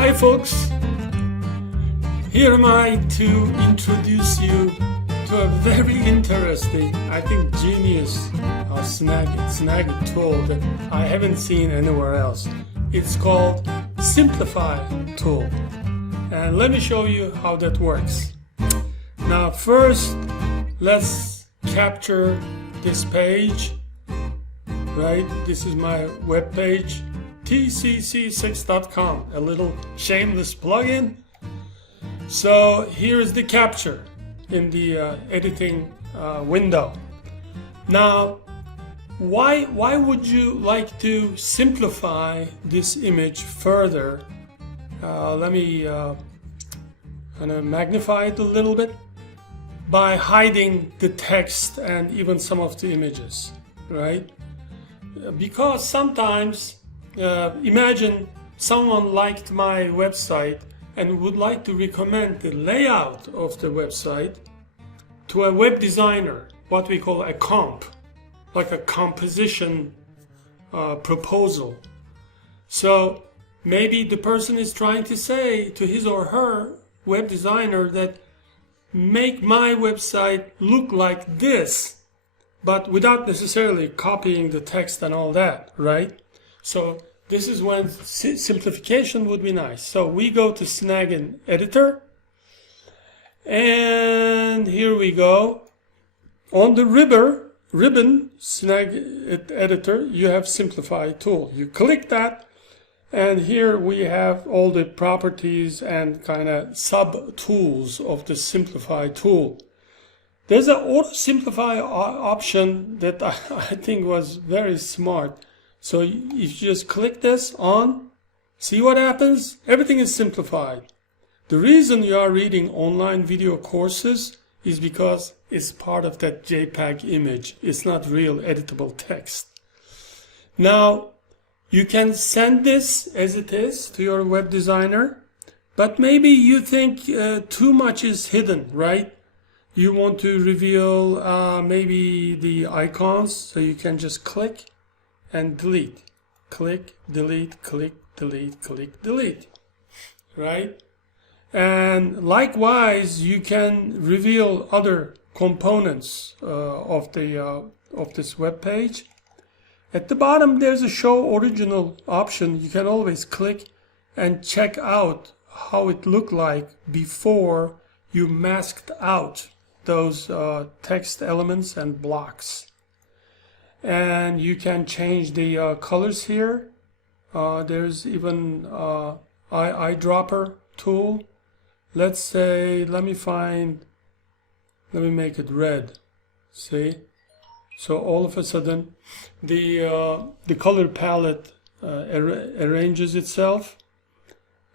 Hi folks, here am I to introduce you to a very interesting, I think genius Snagit tool that I haven't seen anywhere else. It's called Simplify tool, and let me show you how that works. Now first, let's capture this page, right? This is my web page, tcc6.com, a little shameless plugin. So here is the capture in the editing window. Now, why would you like to simplify this image further? Let me kind of magnify it a little bit by hiding the text and even some of the images, right? Because sometimes, imagine someone liked my website and would like to recommend the layout of the website to a web designer, what we call a comp, like a composition proposal. So maybe the person is trying to say to his or her web designer that make my website look like this, but without necessarily copying the text and all that, right? So this is when simplification would be nice. So we go to Snagit editor, and here we go. On the ribbon Snagit editor, you have Simplify tool. You click that, and here we have all the properties and kind of sub tools of the Simplify tool. There's an auto simplify option that I think was very smart. So if you just click this on, see what happens? Everything is simplified. The reason you are reading online video courses is because it's part of that JPEG image. It's not real editable text. Now, you can send this as it is to your web designer, but maybe you think too much is hidden, right? You want to reveal maybe the icons, so you can just click and delete. Click, delete, click, delete, click, delete. Right? And likewise, you can reveal other components of this web page. At the bottom, there's a Show Original option. You can always click and check out how it looked like before you masked out those text elements and blocks. And you can change the colors here. There's even eyedropper tool. Let's say, let me make it red. See? So all of a sudden, the color palette arranges itself.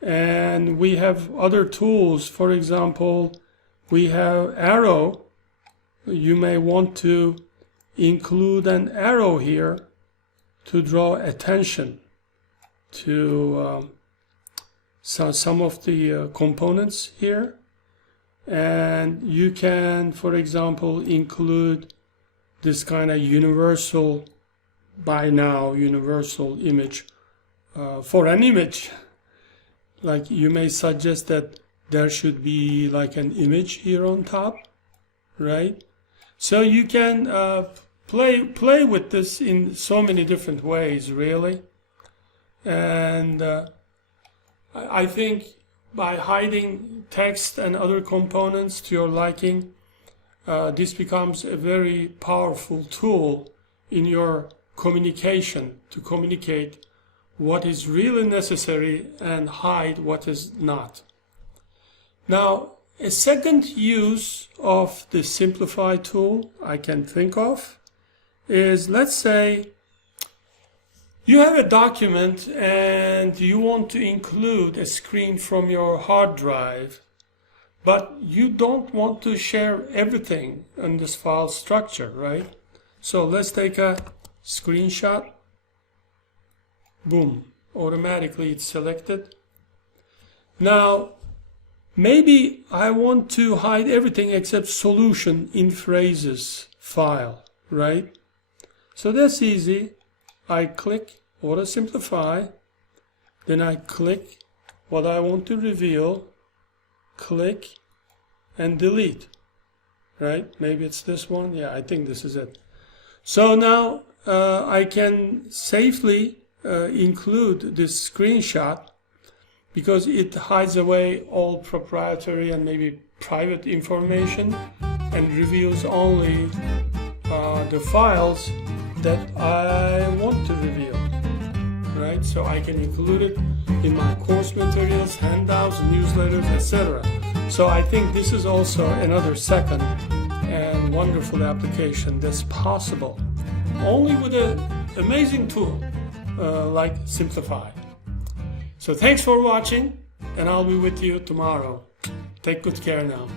And we have other tools. For example, we have arrow. You may want to include an arrow here to draw attention to some of the components here. And you can, for example, include this kind of universal, by now, universal image for an image. Like you may suggest that there should be like an image here on top, right? So you can play with this in so many different ways, really. And I think by hiding text and other components to your liking, this becomes a very powerful tool in your communication to communicate what is really necessary and hide what is not. Now, a second use of the Simplify tool I can think of is, let's say you have a document and you want to include a screen from your hard drive, but you don't want to share everything in this file structure, right? So let's take a screenshot. Boom, automatically it's selected. Now, maybe I want to hide everything except solution in phrases file, right? So that's easy. I click Auto Simplify, then I click what I want to reveal, click and delete, right? Maybe it's this one. Yeah, I think this is it. So now I can safely include this screenshot because it hides away all proprietary and maybe private information and reveals only the files that I want to reveal, right? So I can include it in my course materials, handouts, newsletters, etc. So I think this is also another second and wonderful application that's possible only with an amazing tool like Simplify. So thanks for watching, and I'll be with you tomorrow. Take good care now.